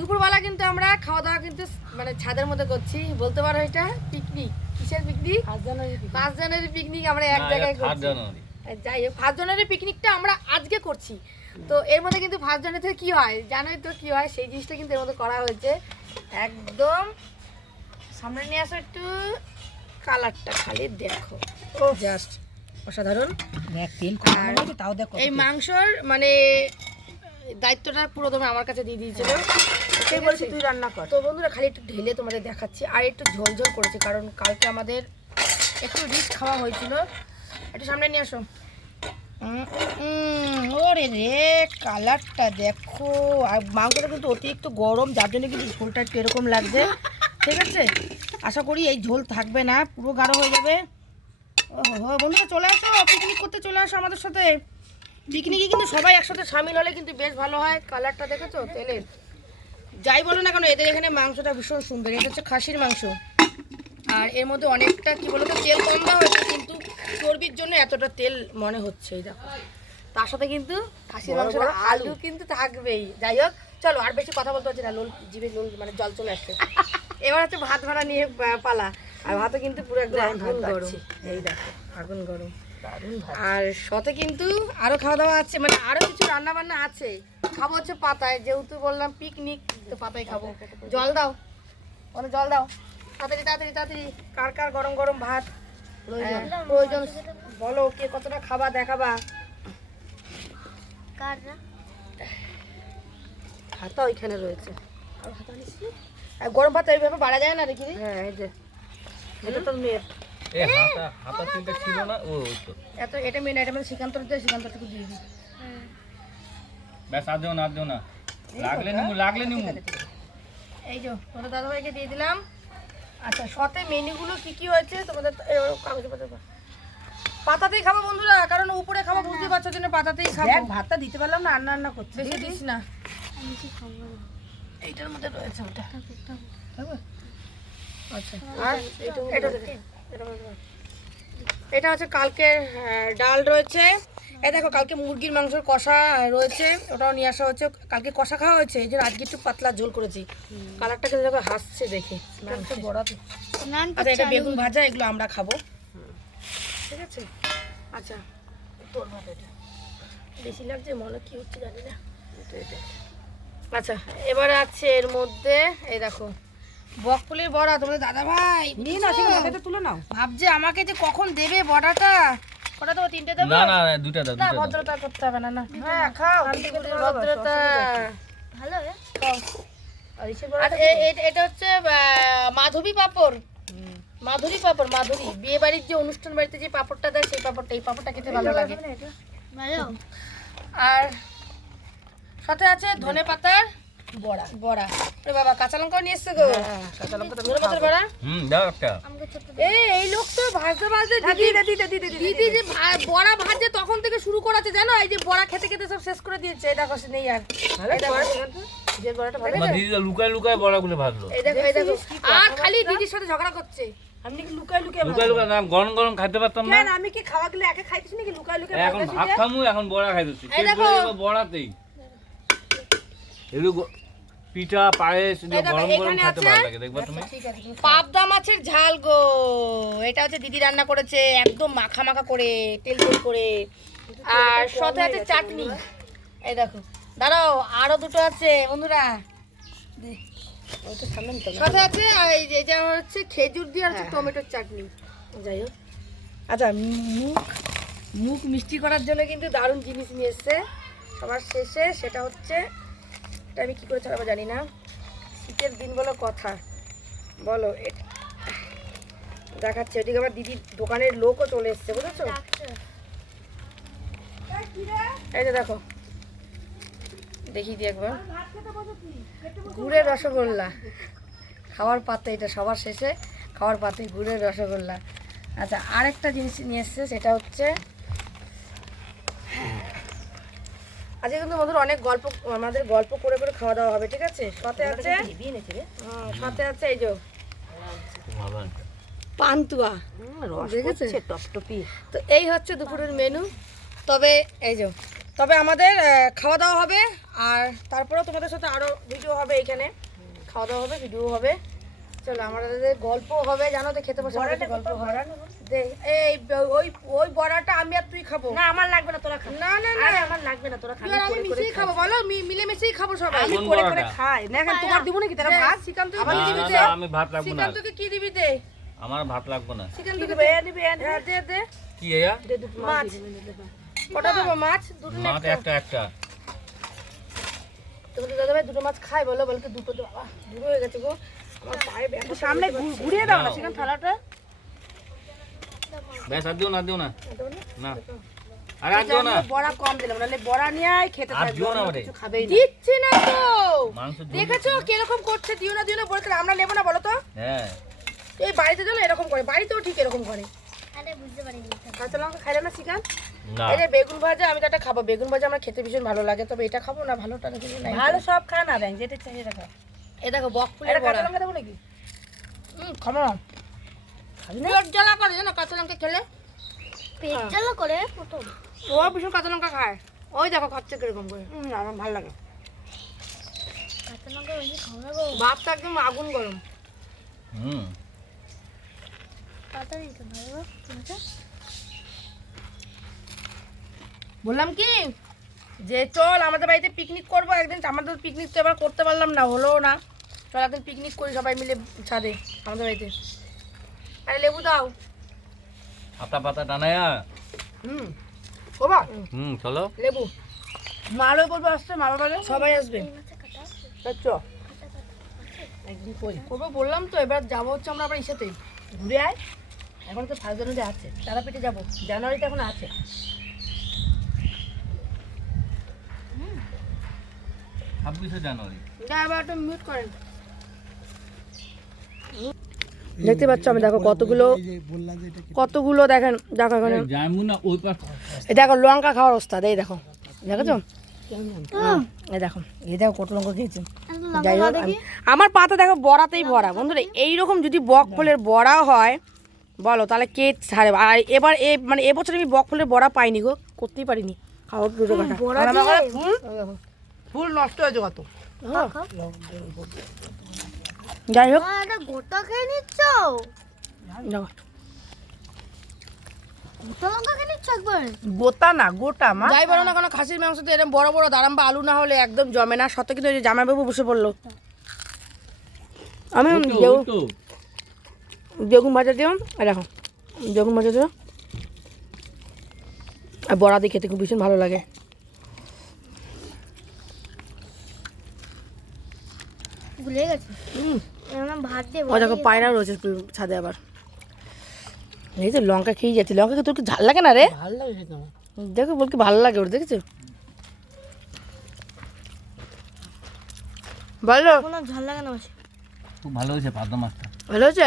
দুপুরবেলা কিন্তু আমরা খাওয়া দাওয়া কিন্তু মানে ছাদের মধ্যে করছি। বলতে পারো এটা পিকনিক কিসের পিকনিক পাঁচ জনের পিকনিক আমরা এক জায়গায় করছি। যাই হোক ফার্স্ট জানুয়ারি পিকনিকটা আমরা আজকে করছি। তো এর মধ্যে কিন্তু ফার্স্ট জানুয়ারি থেকে কী হয়? জানোই তো কী হয়? সেই জিনিসটা কিন্তু এর মধ্যে করা হয়েছে। একদম সামনে নিয়ে আসো একটু। কালারটা খালি দেখো। ও জাস্ট অসাধারণ। দেখ তেল কম তাও দেখ এই মাংসর মানে দায়িত্বটা পুরো তুমি আমার কাছে দিয়ে দিয়েছিল। সেই বলছি তুই রান্না কর। তো বন্ধুরা খালি একটু ঢেলে তোমাদের দেখাচ্ছি আর একটু ঝোল ঝোল করেছি কারণ কালকে আমাদের একটু রিচ খাওয়া হয়েছিল। একটু সামনে নিয়ে আসো। ওরে রে কালারটা দেখো। আর মাংসটা কিন্তু অতিরিক্ত গরম যার জন্য কিন্তু ঝোলটা একটু এরকম লাগছে। ঠিক আছে? আশা করি এই ঝোল থাকবে না পুরো গাঢ় হয়ে যাবে। ওহো বন্ধুরা চলে আসো পিকনিক করতে চলে আসো আমাদের সাথে। পিকনিকে কিন্তু সবাই একসাথে সামিল হলে কিন্তু বেশ ভালো হয়। কালারটা দেখেছ? তেলের। যাই বলো না কেন এদের এখানে মাংসটা ভীষণ সুন্দর। এটা হচ্ছে খাসির মাংস। আর এর মধ্যে অনেকটা কি বলতো তেল কম দেওয়া হয়েছে কিন্তু চর্বির জন্য এতটা তেল মনে হচ্ছে এই দেখো। তার সাথে কিন্তু খাসির বড় আলু। কিন্তু থাকবেই। যাই হোক চলো আর বেশি কথা বলতে হচ্ছে না লোল জিভে লোল মানে জল চলে আসছে। এবার হচ্ছে ভাত ভাড়া নিয়ে পালা। আর ভাতও কিন্তু পুরো একদম আগুন গরম। এই দেখো আগুন গরম। আর সাথে কিন্তু আরও খাওয়া দাওয়া আছে মানে আরও কিছু রান্না বান্না আছে। খাব হচ্ছে পাতায় যেহেতু বললাম পিকনিক তো পাতায় খাব। জল দাও। মানে জল দাও। তাড়াতাড়ি তাড়াতাড়ি তাড়াতাড়ি। কার কার গরম গরম ভাত? হ্যাঁ, প্রয়োজন। বলো কে কতটা খাবা দেখাবা। হাতা ওইখানে রয়েছে। আর গরম ভাত এইভাবে বাড়া যায় না দেখি। হ্যাঁ এই যে। এটা তো মেয়ের। এ হাতা হাতা ছিল না ও তো। এত এটা মেন আইটেম শ্রীকান্ত দিয়ে শ্রীকান্ত থেকে দিয়ে দিই। ব্যাস আর দেও না আর দেও না। লাগলে নিমু লাগলে নিমু। এই যে তোমাদের দাদাভাইকে দিয়ে দিলাম। আচ্ছা সাথে মেনুগুলো কি কি হয়েছে? তোমাদের তো- এ, কাগজে পাতা দাও। পাতাতেই খাব বন্ধুরা কারণ উপরে খাব বুঝতে পারছ জন্য পাতাতেই খাব। দেখ ভাতটা দিতে পারলাম না রান্না রান্না করতে বেশি দিস না। এইটার মধ্যে রয়েছে ওটা। আচ্ছা আর এটা এটা হচ্ছে কালকের ডাল রয়েছে। এই দেখো কালকে মুরগির মাংসের কষা রয়েছে ওটাও নিয়ে আসা হচ্ছে। কালকে কষা খাওয়া হয়েছে এই জন্য আজকে একটু পাতলা ঝোল করেছি। কালারটা কিন্তু দেখো হাসছে দেখে বড়া আচ্ছা এটা বেগুন ভাজা এগুলো আমরা খাব। ঠিক আছে? আচ্ছা তোর এটা বেশি লাগছে মনে কি হচ্ছে জানি না। আচ্ছা এবার আছে এর মধ্যে এই দেখো বকফুলের বড়া তোমাদের দাদা ভাই তুলে নাও। ভাবছে আমাকে যে কখন দেবে বড়াটা। তিনটে দেবো? না না দুটা দাও না ভদ্রতা করতে হবে না না। হ্যাঁ খাও। ভদ্রতা ভালো এ- এটা হচ্ছে মাধবী পাপড়। মাধুরী পাপড় মাধুরী। বিয়ে বাড়ির যে অনুষ্ঠান বাড়িতে যে পাপড়টা দেয় সেই পাপড়টা এই পাপড়টা খেতে ভালো লাগে। আর সাথে আছে ধনে পাতার বড়া বড়া। আরে বাবা কাঁচা লঙ্কাও নিয়ে এসছে গো? কাঁচা লঙ্কা তো পাতার বড়া? হুম দাও একটা। এই এই লোক তো ভাজতে ভাজতে দিদি দিতে দিতে দিতে দিদি যে বড়া ভাজছে তখন থেকে শুরু করাছে জানো? এই যে বড়া খেতে খেতে সব শেষ করে দিয়েছে। এটা কষ্ট নেই আর। ভালো এই দেখো, যে বড়াটা ভালো দিদি লুকায় লুকায় বড়াগুলো ভাজলো। এই দেখো এই দেখো। আর খালি দিদির সাথে ঝগড়া করছে। আমি কি লুকাই লুকাই লুকায় লুকায় না গরম গরম খাইতে পারতাম না। আমি কি খাওয়া গেলে একা খাইতেছি নাকি লুকাই লুকাই এখন ভাত খামু এখন বড়া খাইতেছি। এই দেখো। বড়াতেই। এগুলো পিঠা পায়েস এগুলো এই দেখো, গরম গরম খেতে ভালো লাগে দেখবা তুমি? পাবদা মাছের ঝাল গো। এটা হচ্ছে দিদি রান্না করেছে একদম মাখা মাখা করে তেল তেল করে। আর সাথে আছে চাটনি। এই দেখো দাঁড়াও আরও দুটো আছে বন্ধুরা। সাথে আছে আর এই যে এটা হচ্ছে খেজুর দিয়ে আর হচ্ছে টমেটোর চাটনি। যাই হোক। আচ্ছা মুখ মুখ মিষ্টি করার জন্য কিন্তু দারুণ জিনিস নিয়ে এসছে। সবার শেষে সেটা হচ্ছে এটা আমি কী করে চালাবো জানি না। শীতের দিন বলো কথা। বলো দেখাচ্ছে ওদিকে আবার দিদির দোকানের লোকও চলে এসছে বুঝেছ? এই যে দেখো। দেখি দিয়ে একবার। গুড়ের রসগোল্লা। খাওয়ার পাতে এটা সবার শেষে খাওয়ার পাতে গুড়ের রসগোল্লা। আচ্ছা আরেকটা জিনিস নিয়ে এসছে সেটা হচ্ছে আজকে কিন্তু আমাদের অনেক গল্প আমাদের গল্প করে করে খাওয়া দাওয়া হবে ঠিক আছে? সাথে আছে হুম, সাথে আছে এই যে পান্তুয়া। রস দেখেছে? তো এই হচ্ছে দুপুরের মেনু তবে এই যে তবে আমাদের খাওয়া দাওয়া হবে আর তারপরেও তোমাদের সাথে আরও ভিডিও হবে এখানে। খাওয়া দাওয়া হবে ভিডিও হবে। চলো আমাদের গল্প হবে জানো তো খেতে বসে গল্প হবে। দে এই ওই ওই বড়াটা আমি আর তুই খাব। না আমার লাগবে না তোরা খা। না না না। আমার লাগবে না তোরা খা আমি আমি করে করে মিশেই খাব বলো মিলে মিশেই খাব সবাই। আমি করে করে খাই। না এখন তোমার দিব নাকি তারা ভাত? শ্রীকান্ত আমার দিবি দে। আমি ভাত রাখব না। শ্রীকান্তকে কি দিবি দে? আমার ভাত লাগবো না। শ্রীকান্ত কি দিবে এ নিবি এ হ্যাঁ, দে দে। কি এয়া? দে দুটো মাছ। কটা দেবো দুটো না মাছ একটা। একটা তোমাদের দাদা ভাই দুটো মাছ খাই বলো বলকে দুটো বাবা দুটো হয়ে গেছে গো। আমার পায়ে সামনে ঘুরিয়ে দাও না সেখানে থালাটা। ব্যাস আর দিও না দিও না। না। আরে আর দিও না। বড়া কম দিলাম নাহলে বড়া নিয়ে আয় খেতে আর থাকবে। দিও না। কিছু খাবেই না। দিচ্ছি না তো। মাংস দেখেছ কীরকম করছে? দিও না দিও না বলতে আমরা নেব না বলো তো। হ্যাঁ। এই বাড়িতে এরকম করে। বাড়িতেও ঠিক এরকম করে। কাঁচা লঙ্কা না বেগুন ভাজা আমি তো একটা খাব। বেগুন ভাজা আমার খেতে ভীষণ ভালো লাগে তবে এটা খাব না ভালোটা কিছু নাই। ভালো সব খা না ব্যাং যেটা চাই সেটা খা এ দেখো বক ফুলের এটা কাঁচা লঙ্কা দেবো নাকি? হুম খাব। না? জ্বালা করে জানো কাঁচা লঙ্কা খেলে পেট জ্বালা করে প্রথম। ও ভীষণ কাঁচা লঙ্কা খায়। ওই দেখো খাচ্ছে কীরকম করে। আমার ভালো লাগে। কাঁচা লঙ্কা বেশি খাও ভাতটা একদম আগুন গরম। হুম। বললাম কি? যে চল আমাদের বাড়িতে পিকনিক করব। একদিন আমাদের পিকনিক তো এবার করতে পারলাম না হলো না। চল একদিন পিকনিক করি সবাই মিলে ছাদে আমাদের বাড়িতে। আরে লেবু দাও। হাতা পাতা টানায়া? হুম। বাবা হুম চলো। লেবু। মারও বলব আসছে মা বাবা সবাই আসবে। চ। একদিন কই করব বললাম তো এবার যাব হচ্ছে আমরা আবার ইসেতে। ঘুরে আয়। এখন তো ফার্স্ট জানুয়ারি আছে। তারাপীঠে যাব। জানুয়ারিতে এখন আছে। ছাব্বিশে জানুয়ারি? যা এবার একটু মিউট করেন। দেখতে পাচ্ছ আমি দেখো কতগুলো কতগুলো দেখেন দেখো এখানে। এই দেখো লঙ্কা খাওয়ার ওস্তাদ এই দেখো। দেখেছ? এই দেখো এই দেখো কত লঙ্কা খেয়েছি। যাই হোক আমার পাতা দেখো বড়াতেই ভরা। বন্ধুরা এইরকম যদি বক ফুলের বড়া হয় বলো তাহলে কে ছাড়ে? আর এবার এ মানে এবছর আমি বক ফুলের বড়া পাইনি গো করতেই পারিনি। খাওয়ার দুটো ঘরে ফুল ফুল নষ্ট হয়েছে কত। যাই হোক। গোটা খেয়ে নিচ্ছ? গোটা না গোটা মা। যাই বলো না কেন খাসির মাংসতে এরকম বড় বড় দাঁড়াম বা আলু না হলে একদম জমে না। সত্য কিন্তু ওই যে জামাইবাবু বসে পড়ল আমি তো বেগুন ভাজা আর দেখো বেগুন ভাজা দিও। আর বড়া দিয়ে খেতে খুব ভীষণ ভালো লাগে। ভুলে গেছি। ভাত দিয়ে ও দেখো পায়রা রয়েছে ছাদে আবার। এই তো লঙ্কা খেয়ে যাচ্ছি। লঙ্কা তোর কি ঝাল লাগে না রে? ভালো লাগে খেতে দেখো বল কি ভালো লাগে ওর দেখেছ? বলো। ঝাল লাগে না খুব ভালো হয়েছে পাবদা মাছটা। ভালো হয়েছে?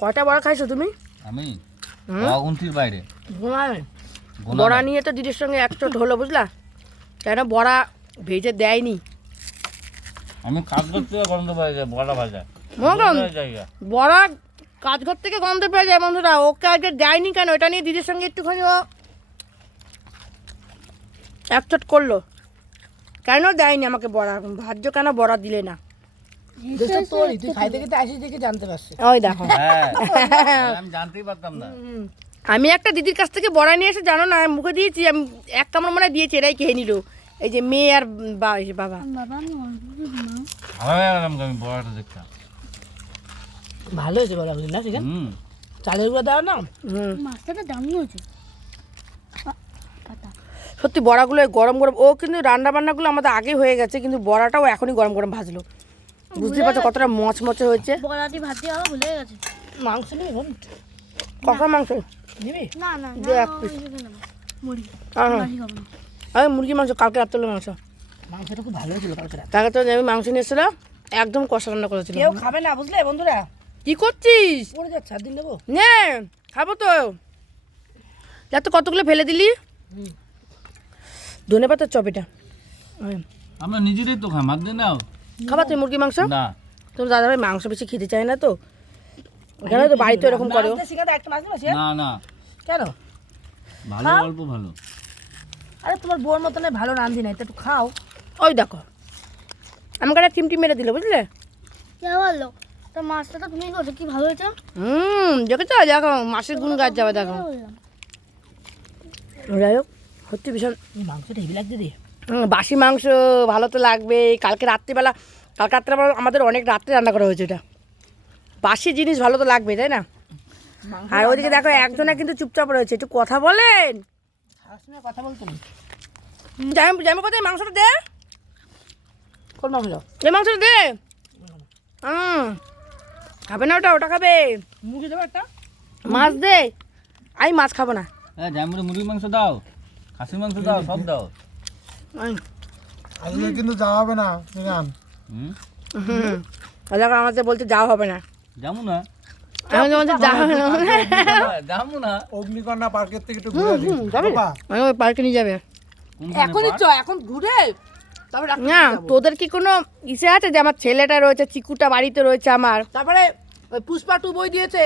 কয়টা বড়া খাইছো তুমি? আমি? অগুন্তির বাইরে। বড়া নিয়ে তো দিদির সঙ্গে একচোট হলো বুঝলা? কেন বড়া ভেজে দেয়নি? আমি কাজ করতে গন্ধ পাই যায় বড়া ভাজা। মগন বড়া কাজঘর থেকে গন্ধ পেয়ে যায় বন্ধুরা। ওকে আজকে দেয়নি কেন? এটা নিয়ে দিদির সঙ্গে একটুখানি ও একচোট করল। কেন দেয়নি আমাকে বড়া? ভাজ্য কেন বড়া দিলে না? ওই দেখো। হ্যাঁ। আমি একটা দিদির কাছ থেকে বড়া নিয়ে এসে জানো না মুখে দিয়েছি। আমি এক কামড় মনে হয় দিয়েছি এরাই খেয়ে নিল। এই যে মেয়ে আর বা- এই যে বাবা বাবা আমি অল্প দিই মা আমি আমি বড়াটা দেখতাম ভালো হয়েছে বলা বুঝলি না ঠিক আছে চালের গুঁড়ো দাও না মাছটা দামি হয়েছে। সত্যি বড়াগুলো গরম গরম ও কিন্তু রান্না বান্নাগুলো আমাদের আগে হয়ে গেছে কিন্তু বড়াটাও এখনই গরম গরম ভাজলো। বুঝতে পারছ কতটা মচমচে হয়েছে? ভাত ভুলে গেছে। মাংস নিবি মাংস? নিবি? না না এক নেব। মুড়ি হ্যাঁ হ্যাঁ। মুরগি মাংস কালকে রাত্রে মাংস। মাংসটা খুব ভালো হয়েছিল কালকে। তাকে তো আমি মাংস নিয়ে এসেছিলাম একদম কষা রান্না করেছিলাম। কেউ খাবে না বুঝলে বন্ধুরা? কি করছিস? পড়ে যাচ্ছে দিন নেব। নে খাব তো। দেখ তো কতগুলো ফেলে দিলি? হুম। ধনে পাতার চপ এটা। আমরা নিজেরাই তো খাই মার দিয়ে নাও। খাবা তুই মুরগি মাংস? না। তোর দাদা ভাই মাংস বেশি খেতে চায় না তো। কেন তো বাড়িতে এরকম করে। না না। কেন? ভালো অল্প ভালো। আরে তোমার বউর মতন ভালো রান্ধি নাই তো একটু খাও। ওই দেখো। আমাকে একটা চিমটি মেরে দিল বুঝলে? কে বলল তো মাছটা তো তুমি করছ কি ভালো হয়েছে? হুম দেখেছ? দেখো মাসের গুণ গাছ যাবে দেখো। যাই হোক সত্যি ভীষণ মাংসটা হেভি লাগছে রে বাসি মাংস ভালো তো লাগবে। কালকে রাত্রিবেলা কালকে রাত্রিবেলা আমাদের অনেক রাত্রে রান্না করা হয়েছে এটা। বাসি জিনিস ভালো তো লাগবে তাই না? আর ওইদিকে দেখো একজনে কিন্তু চুপচাপ রয়েছে। একটু কথা বলেন। কথা বলতো না জামি জামি কোথায়? মাংসটা দে। কোন মাংস? এই মাংসটা দে। হুম। খাবে না ওটা ওটা খাবে। মুরগি দেবো একটা? মাছ দে। আমি মাছ খাব না। হ্যাঁ জামুরে মুরগির মাংস দাও খাসির মাংস দাও সব দাও। আজকে কিন্তু যাওয়া হবে না মিরান হুম? হুম। আমাদের বলতে যাওয়া হবে না। যাব না। আমি না। যাব না। অগ্নিকন্যা পার্কের থেকে একটু ঘুরে আমি ওই পার্কে নিয়ে যাবে। এখনই চ এখন ঘুরে না তোদের কি কোনো ইসে আছে যে আমার ছেলেটা রয়েছে চিকুটা বাড়িতে রয়েছে আমার? তারপরে ওই পুষ্পা টু বই দিয়েছে।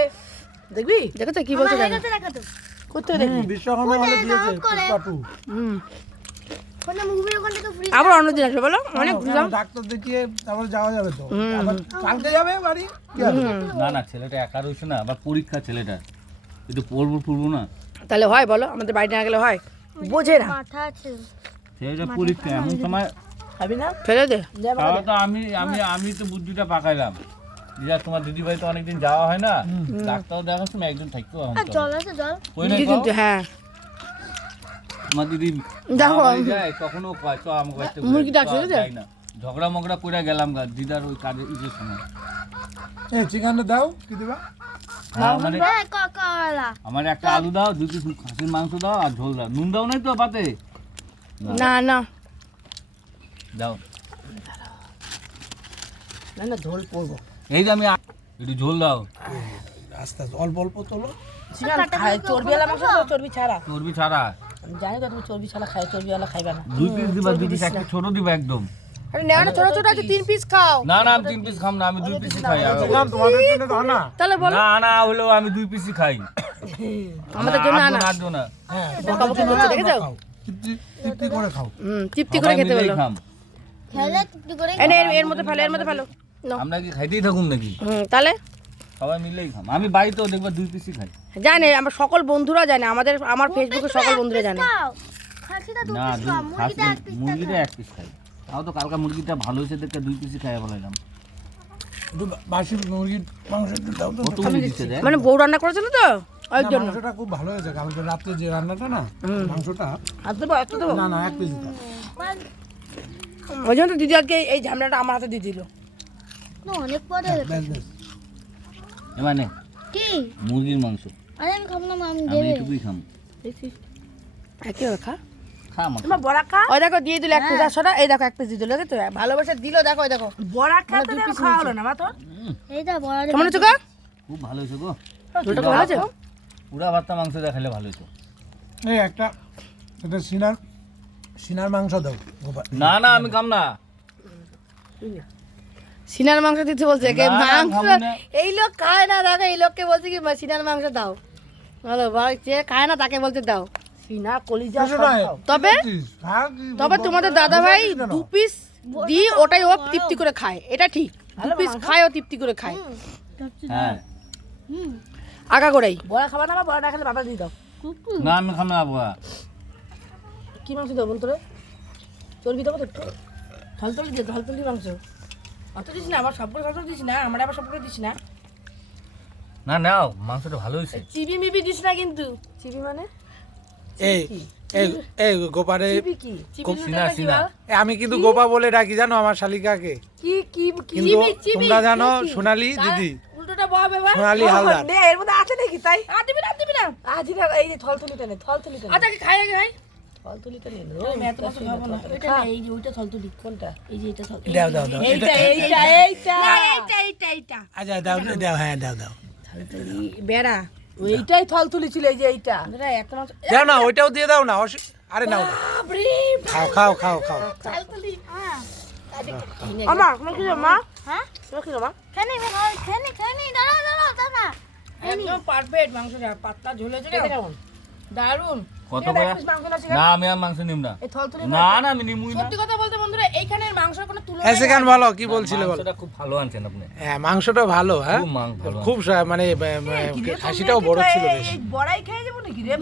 দেখবি? দেখেছ কি বলছে দেখো কোথায় দেখবি? বিশ্বকর্মা হলে দিয়েছে পুষ্পা টু। হুম। ফোনে মুভির ওখান থেকে ফ্রি আবার অন্যদিন আসবে বলো। অনেক বুঝলাম ডাক্তার দেখিয়ে তারপরে যাওয়া যাবে তো। কালকে যাবে বাড়ি? না না ছেলেটা একা রয়েছে না আবার পরীক্ষা ছেলেটা একটু পড়ব পড়ব না। তাহলে হয় বলো। আমাদের বাড়িতে না গেলে হয়। বোঝে না। মাথা আছে। ছেলেটা পরীক্ষা এমন সময় খাবি না? ফেলে দে। তাহলে তো আমি আমি আমি তো বুদ্ধিটা পাকাইলাম। যা তোমার দিদি ভাই তো অনেকদিন যাওয়া হয় না? ডাক্তার দেখার সময় একদিন থাকতো জল আছে জল। কিন্তু হ্যাঁ। আমার দিদি দেখো। যায় কখনো কয় চ আমাকে বাড়িতে মুরগি। ডাকছে, না। ঝগড়া মগড়া করে গেলাম গা দিদার ওই কাজে ইজের সময়। এই চিকেনটা দাও কি দিবা? হ্যাঁ, মানে হ্যাঁ আমার একটা আলু দাও পিস খাসির মাংস দাও আর ঝোল দাও। নুন দাও নাই তো পাতে না না। দাও। না না ঝোল পড়ব এই যে আমি একটু ঝোল দাও। আস্তে আস্তে অল্প অল্প তোলো। চর্বিওয়ালা মাংস তো চর্বি ছাড়া। চর্বি ছাড়া। আমি জানি তো তুমি চর্বি ছাড়া খাই চর্বিওয়ালা খাইবা না। দুই পিস দিবা দুই পিস একটা ছোট দিবা একদম। আরে না না ছোট ছোট আছে তিন পিস খাও। না না আমি তিন পিস খাম না আমি দুই পিসই খাই তোমাদের জন্য তো না। তাহলে বলো। না না হলেও আমি দুই পিসই খাই। আমাদের জন্য না, আর না। হ্যাঁ বকাবকি দেখেছ? খাও। তৃপ্তি তৃপ্তি করে খাও। হুম তৃপ্তি করে খেতে বলো। এর- মধ্যে ফেলো এর মধ্যে ফেলো। আমরা কি খাইতেই থাকুন নাকি? হুম তাহলে? সবাই মিলেই খাম। আমি বাড়িতেও দেখবা দুই পিসই খাই। জানে আমার সকল বন্ধুরা জানে আমাদের আমার ফেসবুকে সকল বন্ধুরা জানে। না মুরগিটা এক পিস খাই। তাও তো কালকা মুরগিটা ভালো হয়েছে দেখে দুই পিসই খাই বলাইলাম। বাসি মুরগির মাংস দাও তো। কতগুলি দিচ্ছে। দেখ। মানে বউ রান্না করেছিল তো? ওই না, জন্য। মাংসটা খুব ভালো হয়েছে। কালকে রাত্রে যে রান্নাটা না মাংসটা আর দেবো না না এক কেজি দাও। ওই জন্য তো দিদি আজকে এই ঝামেলাটা আমার হাতে দিয়ে দিল। না অনেক পরে বেশ মানে? কি? মুরগির মাংস। আরে আমি খাব না মা, আমি আমি দেবে। কি হবে খা। ওই দেখো দিয়ে দিল এক পিস আর এই দেখো এক পিস দিয়ে দিল তো ভালোবাসা দিল দেখো ওই দেখো। বড়া খেতে দেবো খাওয়া হলো না মা তোর? এইটা বড় কেমন হচ্ছে গো? খুব ভালো হয়েছে গো। ঝোলটা কেমন হয়েছে? পুরা ভাতটা মাংস দেখালে ভালো হতো এই একটা এটা সিনার। সিনার মাংস দাও না না আমি খাম না। সিনার মাংস দিতে বলছে কে? মাংস এই লোক খায় না দেখো এই লোককে বলছে কি মা, সিনার মাংস দাও। বলো ভাই যে খায় না তাকে বলতে দাও। সিনা কলিজা। তবে কি- তবে তোমাদের দাদা ভাই দু পিস দি ওটাই ও তৃপ্তি করে খায়। এটা ঠিক। দু পিস খায় ও তৃপ্তি করে খায়। হ্যাঁ। আগা করেই। বড়া খাবা না বড়া না খেলে বাবা দিয়ে দাও। না আমি খাম না বাবা কি মাংস দেবো বলতো চর্বি দেবো তো একটু? ঝলতলি দে ঝলতলি মাংস। অত দিস না আমার সবগুলো সবগুলো দিস না আমার আবার সবগুলো দিস না। না নাও মাংসটা ভালো হয়েছে। চিবি মিবি দিস না কিন্তু। চিবি মানে? এই গোপারে আমি কিন্তু গোপা বলে ডাকি জানো আমার শালিকাকে। কি কি কিন্তু তোমরা জানো সোনালি দিদি। সোনালি হালদার। এর মধ্যে আছে নাকি তাই? আর দিবি না দিবি না। আজি না এই থলথলিটা নে থলথলিটা আচ্ছা কি খাই আগে ভাই থলথলিটা নে। আমি এত মাছ খাব না। এটা না এই যে ওইটা থলথলি। কোনটা? এই যে এটা থলথলি। দাও দাও দাও এইটা এইটা এইটা। এইটা এইটা। এইটা আচ্ছা দাও দাও হ্যাঁ দাও দাও। থলতলি বেড়া। এইটাই থলথলি ছিল এই যে এইটা। একটা মাছ দাও না ওইটাও দিয়ে দাও না আরে নাও। খাও খাও খাও খাও। থলথলি। হ্যাঁ। তোমার কি মা হ্যাঁ? তোমার কি মা খেনি খেনি খেনি দাঁড়াও দাঁড়াও দাঁড়া একদম পারফেক্ট মাংসটা পাতলা ঝোল কেমন? দারুণ কত করে? না আমি আর মাংস নিব না। এই থল থলি না না আমি নিমুই না। সত্যি কথা বলতে বন্ধুরা এইখানের মাংসের কোনো তুলনা হ্যাঁ সেখান বলো? কি বলছিলে বলো? মাংসটা খুব ভালো আনছেন আপনি। হ্যাঁ মাংসটা ভালো হ্যাঁ? খুব মাংস ভালো খুব মানে খাসিটাও বড় ছিল এই- বেশ। এই বড়াই খেয়ে যাব নাকি রে?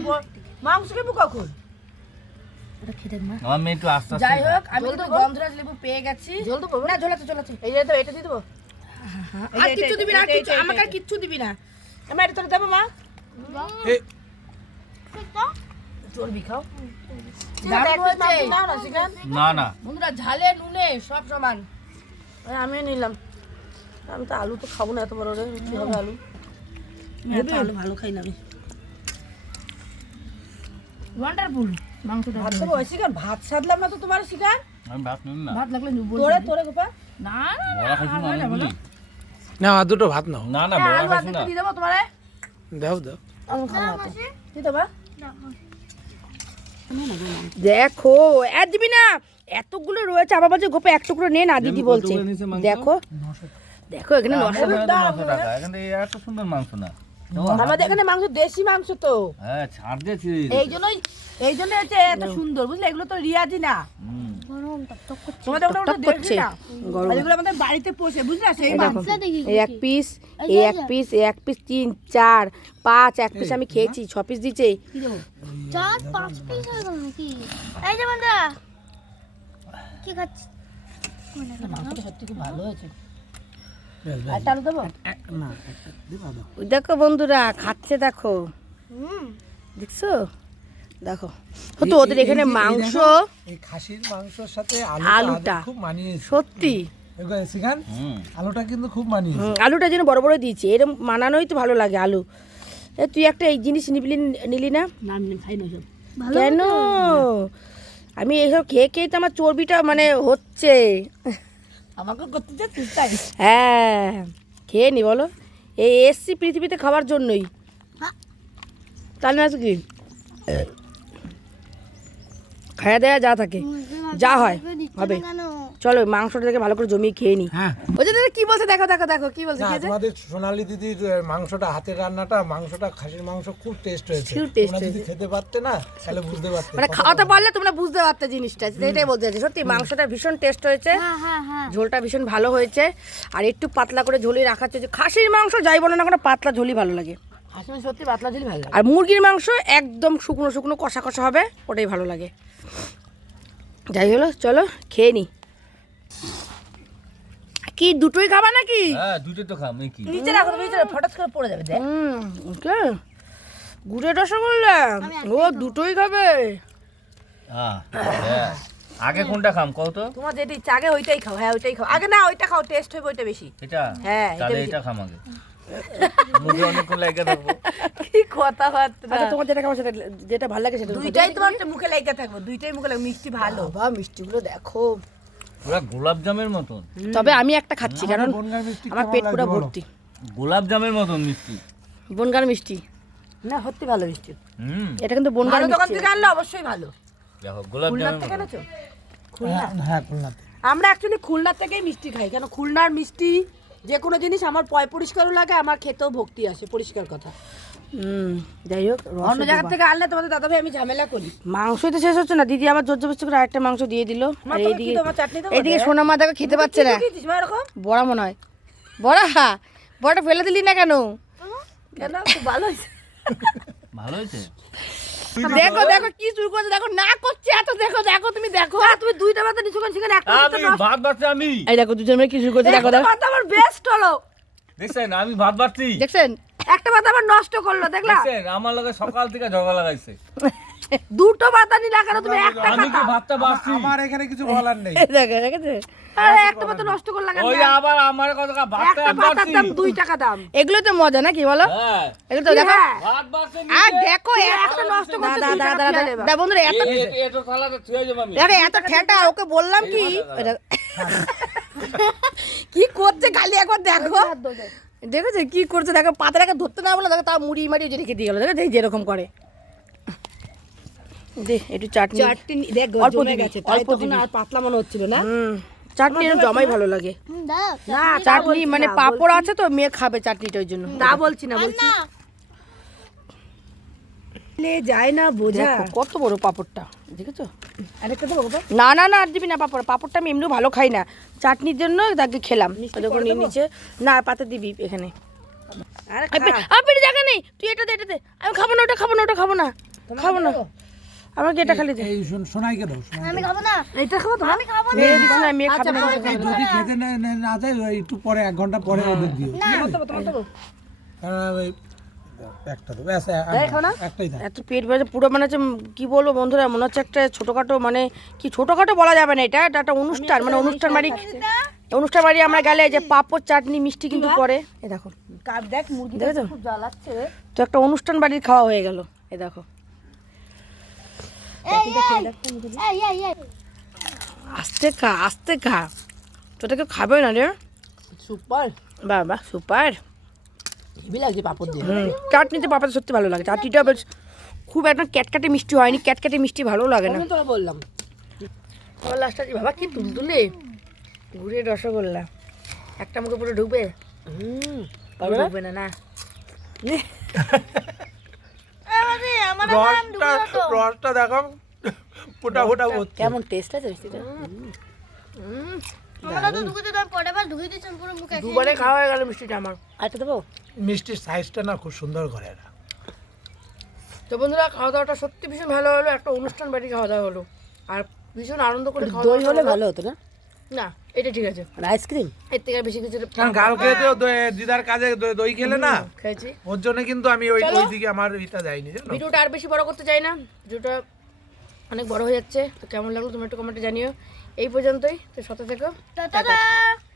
মাংস খেবো কখন? আমার মেয়ে একটু আস্তে আস্তে যাই হোক আমি দেবো? গন্ধরাজ লেবু পেয়ে গেছি। জল দেবো? না ঝোলাতে ঝোলাতে এই তো এটা দিয়ে দেবো। আর কিচ্ছু দিবি না কিচ্ছু আমাকে আর কিচ্ছু দিবি না। আমার এটা তোর দেবো মা। চর্বি খাও। না না না। বন্ধুরা ঝালে নুনে সব সমান। আমিও নিলাম। আমি তো আলু তো খাব না এত বড় রে কি হবে আলু? আলু ভালো খাই না আমি। ওয়ান্ডারফুল মাংসটা ভাত ওই শিকার? ভাত সাদলাম না তো তোমার শিকার? আমি ভাত নিব না। ভাত লাগলে নুবো। তোরে তোরে গোপা না বড়া খাইছি না না আর দুটো ভাত নাও। না না হ্যাঁ, বড়া খাইছি ভাত না। দিয়ে দেবো তোমারে। দাও দাও। আমি খাব না তো। দিয়ে দেবা দেখো আর দিবি না। এতগুলো রয়েছে আবার বলছে গোপে এক টুকরো নে না দিদি বলছে? দেখো। দেখো এখানে এখানে নশো টাকা। এখানে এত সুন্দর মাংস না। আমাদের এখানে মাংস দেশি মাংস তো। হ্যাঁ ছাড় দিয়েছি। এই জন্যই এই জন্য হচ্ছে এত সুন্দর বুঝলে? এগুলো তো রিয়াজি না। তোমাদের ওটা ওটা না? এগুলো আমাদের বাড়িতে পোষে বুঝলে? সেই মাংস। এই এক পিস এই এক পিস এই এক পিস তিন চার পাঁচ এক পিস আমি খেয়েছি ছ পিস দিচ্ছে চার পাঁচ পিস হয়ে গেল নাকি? এই যে বন্ধুরা কি খাচ্ছি? মাংসটা সত্যি খুব ভালো হয়েছে? দেখো বন্ধুরা খাচ্ছে দেখো। দেখছ? দেখো। তো ওদের এখানে মাংস খাসির মাংসের সাথে আলুটা। খুব মানিয়েছে সত্যি। আলুটা কিন্তু খুব মানিয়েছে হুম, আলুটা যেন বড় বড় দিয়েছে। এরকম মানানোই তো ভালো লাগে আলু। এ তুই একটা এই জিনিস নিবলি নিলি না? না আমি খাই না সব। কেন? আমি এইসব খেয়ে খেয়ে তো আমার চর্বিটা মানে হচ্ছে। আমাকে করতে চাচ্ছিস তাই হ্যাঁ খেয়ে নি বলো। এই এসছি পৃথিবীতে খাবার জন্যই। তাহলে না কি খাওয়া দেওয়া যা থাকে যা হয় হবে। চলো মাংসটা থেকে ভালো করে জমিয়ে খেয়ে নি। হ্যাঁ। ওই যে কি বলছে? দেখো দেখো দেখো কি বলছে? তোমাদের সোনালী দিদির মাংসটা হাতের রান্নাটা মাংসটা খাসির মাংস খুব টেস্ট হয়েছে। খুব যদি হয়েছে। খেতে পারতে না তাহলে বুঝতে পারতে। মানে খাওয়াতে পারলে তোমরা বুঝতে পারতে জিনিসটা এটাই বলতে চাইছি। সত্যি মাংসটা ভীষণ টেস্ট হয়েছে। হ্যাঁ হ্যাঁ হ্যাঁ। ঝোলটা ভীষণ ভালো হয়েছে। আর একটু পাতলা করে ঝোলি রাখা হচ্ছে। খাসির মাংস যাই বলো না কোনো পাতলা ঝোলই ভালো লাগে। সত্যি পাতলা ঝিল ভালো লাগে। আর মুরগির মাংস একদম শুকনো শুকনো কষা কষা হবে ওটাই ভালো লাগে। যাই হলো চলো খেয়ে নি। কি দুটোই খাবা নাকি? হ্যাঁ দুটো তো খাম কি? নিচে রাখো তুমি নিচে ফটাস করে পড়ে যাবে দেখ। হুম ওকে। গুড়ের রসগোল্লা? ও দুটোই খাবে। হ্যাঁ। আগে কোনটা খাম কত তো? তোমার যেটা ইচ্ছা আগে ওইটাই খাও হ্যাঁ ওইটাই খাও। আগে না ওইটা খাও টেস্ট হবে ওইটা বেশি। এটা? হ্যাঁ, তাহলে এটা খাম আগে। মুখে অনেকক্ষণ লাগে থাকব। কি কথা আচ্ছা তোমার যেটা খাব সেটা যেটা ভালো লাগে সেটা দুইটাই তোমার মুখে লেগে থাকবে দুইটাই মুখে লাগবে মিষ্টি ভালো। বাবা মিষ্টিগুলো দেখো। পুরা গোলাপ জামের মতন। তবে আমি একটা খাচ্ছি কারণ মিষ্টি আমার পেট পুরো ভর্তি। গোলাপ জামের মতন মিষ্টি। বনগার মিষ্টি। না সত্যি ভালো মিষ্টি। হুম। এটা কিন্তু বনগার ভালো দোকান মিষ্টি। থেকে আনলে অবশ্যই ভালো। দেখো গোলাপ থেকে এনেছো? হ্যাঁ, হ্যাঁ আমরা অ্যাকচুয়ালি খুলনার থেকেই মিষ্টি খাই কেন? খুলনার মিষ্টি যে কোনো জিনিস আমার পয় পরিষ্কারও লাগে আমার খেতেও ভক্তি আসে পরিষ্কার কথা। হুম যাই হোক অন্য জায়গা থেকে আনলে তোমাদের দাদা ভাই আমি ঝামেলা করি। মাংসই তো শেষ হচ্ছে না দিদি আবার জোর জবরদস্তি করে আরেকটা মাংস দিয়ে দিল। আর এইদিকে তোমার চাটনি এইদিকে সোনা মা দেখো খেতে পাচ্ছে না। বড়া মনে হয়। বড়া? বড়টা ফেলে দিলি না কেন? কেন? ভালো হয়েছে। ভালো হয়েছে? দেখো দেখো কি শুরু করছে দেখো না করছে এত দেখো দেখো তুমি দেখো। হ্যাঁ, তুমি দুইটা মাথা নিচু করে সেখানে একটা আমি ভাত বাড়ছি আমি। এই দেখো দুজন মিলে কি শুরু করছে দেখো দেখো। ভাত আমার বেস্ট হলো। দেখছেন আমি ভাত বাড়ছি। দেখছেন? একটা মাথা আমার নষ্ট করল দেখলা? দেখছেন আমার লগে সকাল থেকে ঝগড়া লাগাইছে। দুটো মাথা নিলা কেন তুমি একটা আমি কি মাথা আমার এখানে কিছু বলার নেই। দেখো দেখেছে আরে একটা মাথা নষ্ট করলা কেন ওই আবার আমার কথা ভাতটা একটা মাথার দাম দুই টাকা দাম। এগুলো তো মজা নাকি বলো? হ্যাঁ। এগুলো তো দেখো। হ্যাঁ। ভাত বাড়ছে আর দেখো একটা নষ্ট করতে বন্ধুরা এত যাব আমি। আরে এত ঠেটা ওকে বললাম কি? কি করছে খালি একবার দেখো। দেখেছে? কি করছে? দেখো পাতাটাকে ধরতে না বলে দেখো তা মুড়ি মারি যে রেখে দিয়ে গেলো। দেখো যেরকম করে। দে একটু চাটনি। চারটি দেখ অল্প গেছে তাই তখন আর পাতলা মনে হচ্ছিল না। চাটনি জমাই ভালো লাগে। না চাটনি মানে না, পাপড় আছে তো মেয়ে খাবে চাটনিটার জন্য। তা বলছি না বলছি। যায় না বোঝা। কত বড় পাপড়টা দেখেছ? আরেকটা দেবো না না না আর দিবি না পাপড়। পাপড়টা আমি এমনিও ভালো খাই না। চাটনির জন্য তাকে খেলাম। যখন নিচে না পাতে দিবি এখানে। আরে আপনি জায়গা নেই। তুই এটা দে এটা দে। আমি খাব না ওটা খাব না ওটা খাব না। খাব না। আমাকে এটা খালি দে এই শোন সোনাইকে দাও আমি খাব না। এটা খাব তো? আমি খাব না। দিস না মেয়ে খাবে না এই যদি খেতে না না- না যায় একটু পরে এক ঘণ্টা পরে ওদের দিও। তোমার দেবো একটা তো ব্যাস না? একটাই এত পেট বাজে পুরো মানে হচ্ছে কি বলব বন্ধুরা মনে হচ্ছে একটা ছোটোখাটো মানে কি ছোটোখাটো বলা যাবে না এটা এটা একটা অনুষ্ঠান মানে অনুষ্ঠান বাড়ি অনুষ্ঠান বাড়ি আমরা গেলে যে পাঁপড় চাটনি মিষ্টি কিন্তু পরে। এ দেখো। মুরগি দেখেছ? তো একটা অনুষ্ঠান বাড়ির খাওয়া হয়ে গেল। এ দেখো। এই এই এই এই আস্তে খা আস্তে খা। তোটা কেউ খাবে না রে? সুপার। বাবা সুপার। হেভি লাগছে পাপড় দিয়ে। চাটনিতে পাপাতে সত্যি ভালো লাগে। চাটনিটা বেশ খুব একটা ক্যাটকাটে মিষ্টি হয়নি ক্যাটকাটে মিষ্টি ভালো লাগে না। আমি তোরা বললাম। আমার লাস্টটা বাবা কি তুলতুলে। ঘুরে রসগোল্লা। একটা মুখে পুরো ঢুকবে। হুম ঢুকবে না না। তো। রসটা দেখো ফোটা ফোটা করছে। কেমন টেস্ট আছে মিষ্টিটা? দুবারে খাওয়া হয়ে গেল মিষ্টিটা আমার। আরেকটা দেবো? মিষ্টির সাইজটা না খুব সুন্দর করে এরা। তো বন্ধুরা খাওয়া দাওয়াটা সত্যি ভীষণ ভালো হলো একটা অনুষ্ঠান বাড়ি খাওয়া দাওয়া হলো। আর ভীষণ আনন্দ করে খাওয়া দই দাওয়া হলে হলো। ভালো হতো না? না। এটা ঠিক আছে। মানে আইসক্রিম? এর থেকে আর বেশি কিছু কারণ কালকে তো দিদার কাজে দই- খেলে না? খেয়েছি। ওর জন্য কিন্তু আমি ওই ওই দিকে আমার এটা যাইনি জানো? ভিডিওটা আর বেশি বড় করতে চাই না। ভিডিওটা অনেক বড় হয়ে যাচ্ছে। তো কেমন লাগল তুমি একটু কমেন্টে জানিও। এই পর্যন্তই। তো সাথে থেকো। টাটা।